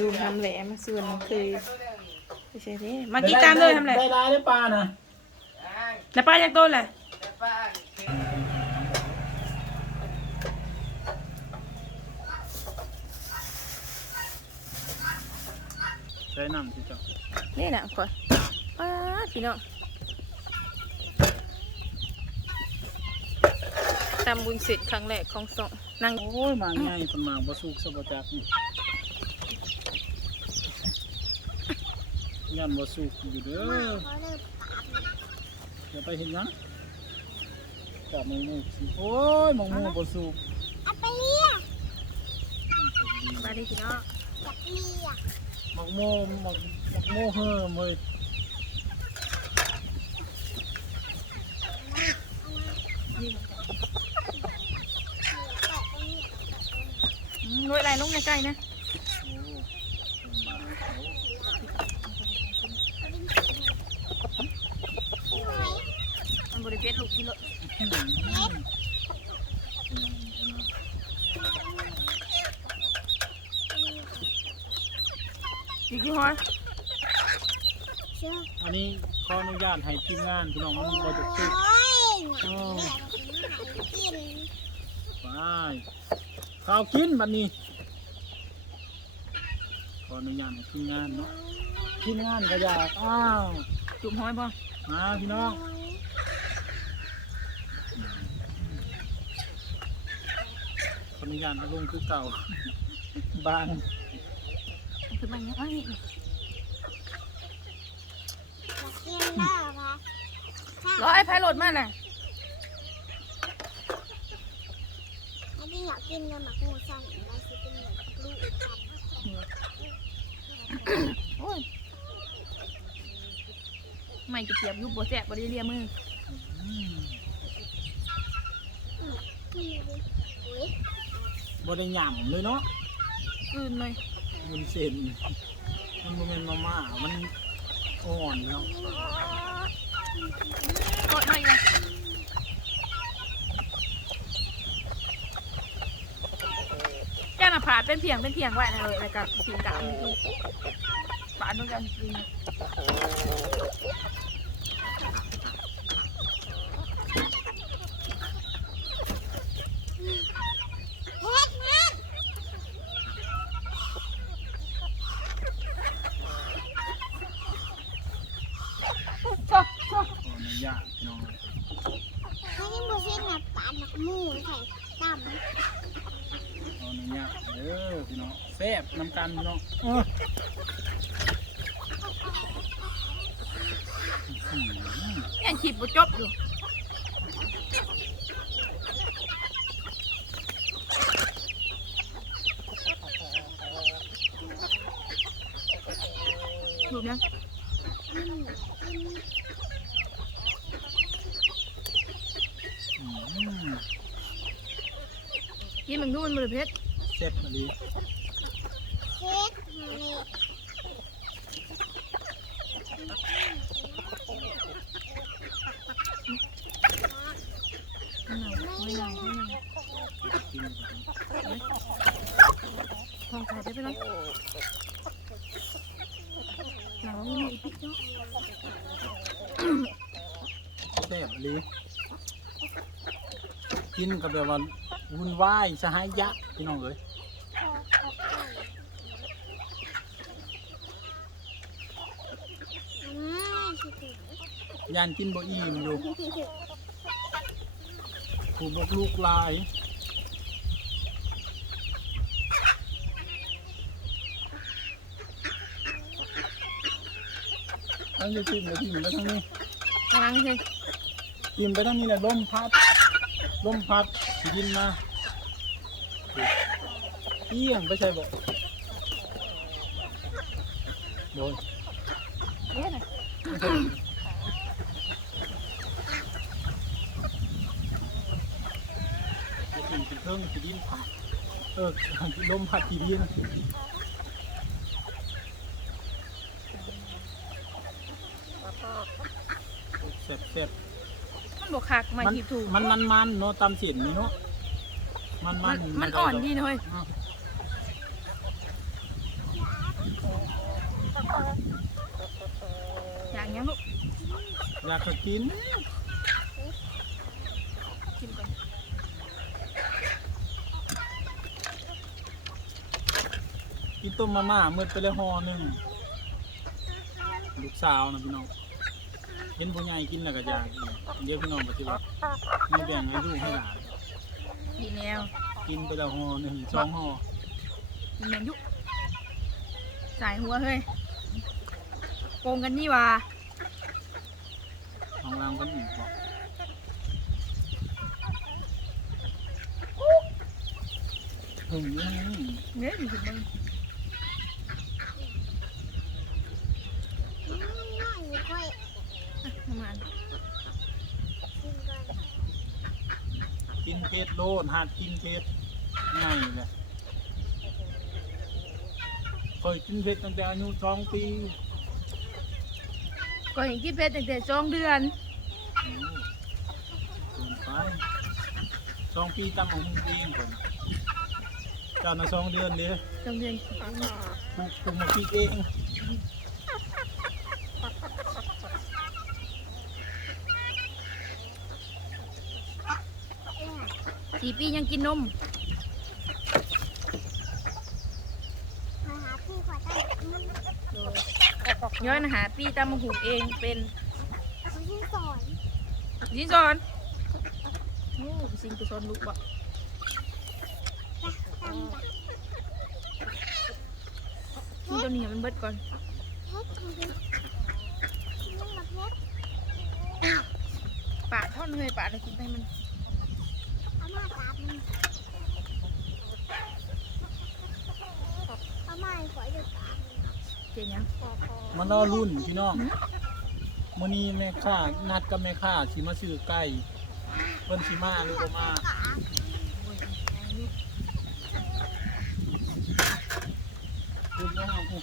ดูทำแหลมาส่วนคือไม่ใช่เด้มากี่ตามเลยทำแหลได้ได้ได้ปลานะแล้วป้าอยากโดนแหละใช้น้ำที่เจ้านี่นะก่อนป้าดพี่น้องตำบุญเสร็จครั้งแรกของสองนั่งโอ้ยมาง่ายคนมาบ่สุกสบจักนี่ ยันบ่สุกอยู่เด้อเดี๋ยวไปเห็นยังจับมือมูกสิโอ้ยหมองมูบ่สุกเอาไปเลี้ยงมาดิพี่น้องอยากเลี้ยงหมองโมหมองหมองโมเฮิมเฮ้ยอืมด้วยอะไรลงในใกล้ๆนะ โอ้ลำบากเขา มันบริเพชรลูกที่เล อะอืมอีกที่ห้อยเชื่ออันนี้ขออนุญาตให้ทีมงานพี่น้องมันบ่จะสุกโอ้ยโอ้กินไปข้าวกินบัดนี้ ขออนุญาตให้ทีมงานเนาะทีมงานก็อยากอ้าวจุ่มห้อยบ่มาพี่น้องขออ นุญาตเอาลงคือเก่า บางมันคือมันเนี้ยอ้าวนี่อยากกินเด้อปะร้อยไพ่โหลดมาน่ะอันนี้อยากกินเลยหมักหมูสั่นเราสิเป็นเหมือนลูกกันโอ้ยไม่จะเทียบยุบบ่แสบบ่ได้เลียมืออืมนี่ดิอุ้ย บ่ได้หย่ำเลยเนาะอื่นเลยมันเส้นมันบ่แม่นมาม่ามันอ่อนเนาะกดให้เลยแก้หน้าผาเป็นเพียงเป็นเพียงไว้นะเลยแล้วกับทีมกลางนี่คือปาดด้วยกันจริง เฮ็ดมัน ชอบชอบ ยากพี่น้องให้กินบุฟเฟ่ต์นี่ยปลาหมักหมูใส่ต้มตอนุญาตเด้อพี่น้องแซ่บน้ำกันพี่น้องเออยังขีบบุจบอยู่ดูนะ อืมกิน อื้อหือ กินมึงดูมันบริเพชรแซ่บมาดีเฮ็ดมาเลยไม่เอาไม่เอาไม่เอากินทองขายได้ไปเลยหนังมันมีอีกเนาะแซ่บมาดีกินกับแบบว่า วุ่นวายสหายยะพี่น้องเอ้ยอืมสิถึงยานกินบ่อิ่มอยู่ผูบกลูกหลายทั้งจะกินไปทิมไปทั้งนี้กำลังใช่ทิมไปทั้งนี้แหละลมพัดลมพัด สิกินมาเอี้ยงไปใช่บ่โดนเอ๊ะน่ะกินเป็นเครื่องสิดินพัดเออลมพัดกี่ดินเสร็จเสร็จ มันบกคักมาขีบถูกมันมันมันเนาะตามเสียนนี่เนาะมันมันมันอ่อนดีหน่อยอยางี้ยลูกอยากกินกินต้มมาม่ามืดไปเลยห่อหนึ่งลูกสาวนะพี่น้อง เห็นผู้ใหญ่กินแล้วก็อยากอีกเดี๋ยวพี่น้องปฏิบัติมีแบ่งให้ลูกให้หลานดีแนวกินไปแล้วห่อหนึ่งสองห่อกินแมนยุสายหัวเฮ้ยโกงกันนี่หว่าของรางกันอีกบอกถึงนี่เนี่ยอยู่ถึงมึง น้อยอยู่ค่อย ทำงานกินก่อนกินเพชรโลดหัดกินเพชรง่ายเลยเคยกินเพชรตั้งแต่อายุสองปีก็เห็นกินเพชรตั้งแต่สองเดือนโอ้เกินไปสองปีจำของมึงเองก่อนเจ้าน่ะสองเดือนเดียวสองเดือนปลูกปลูกมาคิดเอง เอ้ย สี่ปียังกินนมมาหาพี่ขอตั้งมันย้อนหาปีตามมาหูกเองเป็นมันที่สอนยินสอนโอ้สิ่งกุศลลูกบอกจ้ะตามจ้ะกินตัวนี้ให้มันเบิดก่อนเพชรทำเป็นนี่มาเพชรปาดท่อนเลยปาดเลยกินไปมัน เอามาตามมันยังมันรอรุ่นพี่น้องมื้อนี้แม่ค้านัดกับแม่ค้าสิมาซื้อไก่เพิ่นสิมาหรือบ่มา ขา พูดแล้วเอาพูด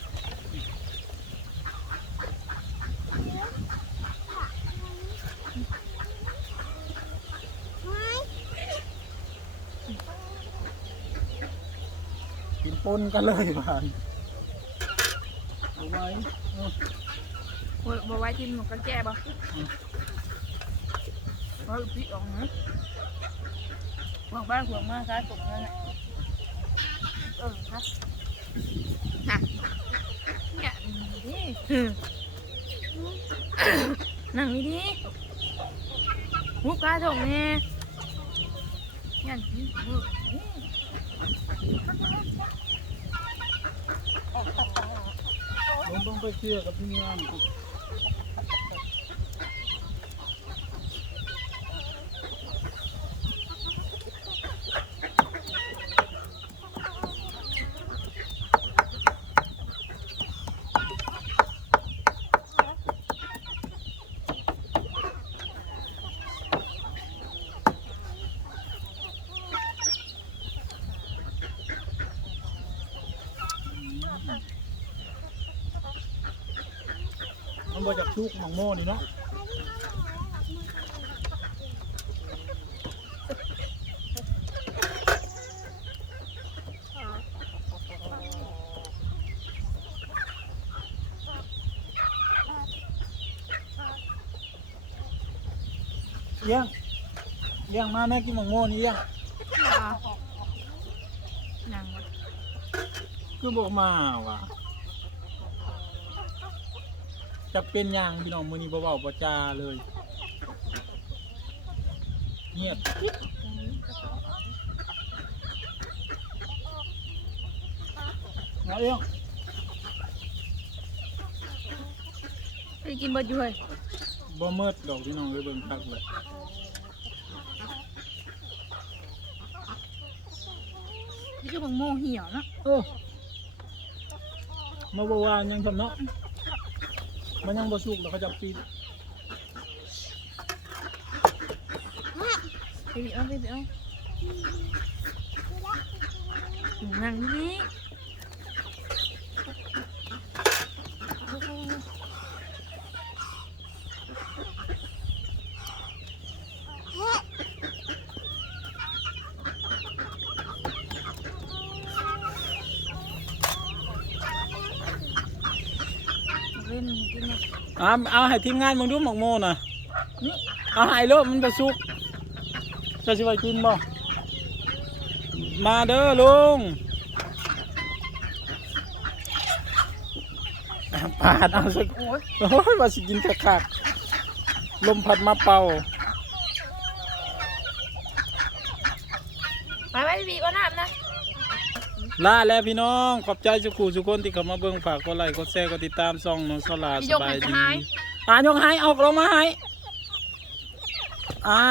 เฮ้ย กิ นปนกันเลยบ้านเอาไว้เออโอ้ยบ่ไว้กินหมกกันแก่บ่เพราะพี่ออกนะหวังบ้านหวงมากครับตกนั่นแหละเออครับน่ะเนี่ยนี่ดินั่งนี่ดิลูกค้าส่งเนี่ย ยันนี่เออนี่ลงต้องไปเชื่อกับพี่งาน มันบ่จากทุกหมองโม่นี่เนาะเลี้ยงเลี้ยงมาแม่กินหมองโม่นี่เลี้ยงอ่านั่งวะคือบอกมาว่ะ จะเป็นหยังพี่น้องมือนี้บ่เบาบ่จาเลย เงียบกิ๊บเอาเองไปกินเบิดอยู่เลยบ่เมิดดอกพี่น้องเลยเบิ่งคักเลยนี่คือบังโมเหี่ยวเนาะเออมาบ่วานยังทำเนาะ มันยังบ่สุกแล้วเขาจะปิดไปบีเอาไปบีเอานั่งนี่ เอาเอาให้ทีมงานมึงดูหมกโมน่ะนี่เอาให้โลดมันจะสุกเจะสิไปกินบ่มาเด้อลุงปาดเอาสักโอ้ยโอ้ยว่าสิกินคักๆลมพัดมาเป่าไปไปบีก็น้ำนะ ลาแล้วพี่น้อง ขอบใจสุกูทุกคนที่เข้ามาเบิ่งฝากกดไลค์กดแชร์กดติดตามช่องน้องสลาสบายดีอ่ายกให้ออกลงมาให้อ้า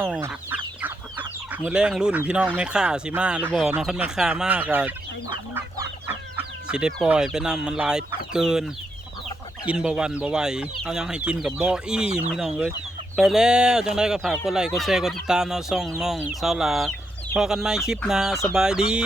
วมือแรงรุ่นพี่น้องไม่ค่าสิมาหรือบ่น้องคันไม่ค่ามากอะสิได้ปล่อยไปนำมันลายเกิน กินบ่หวันบ่ไหวเอายังให้กินกับบ่อี้พี่น้องเอ้ยไปแล้วจังไดก็ฝากกดไลค์กดแชร์กดติดตามน้องช่องน้องสาวลา พอกันใหม่คลิปหน้าสบายดี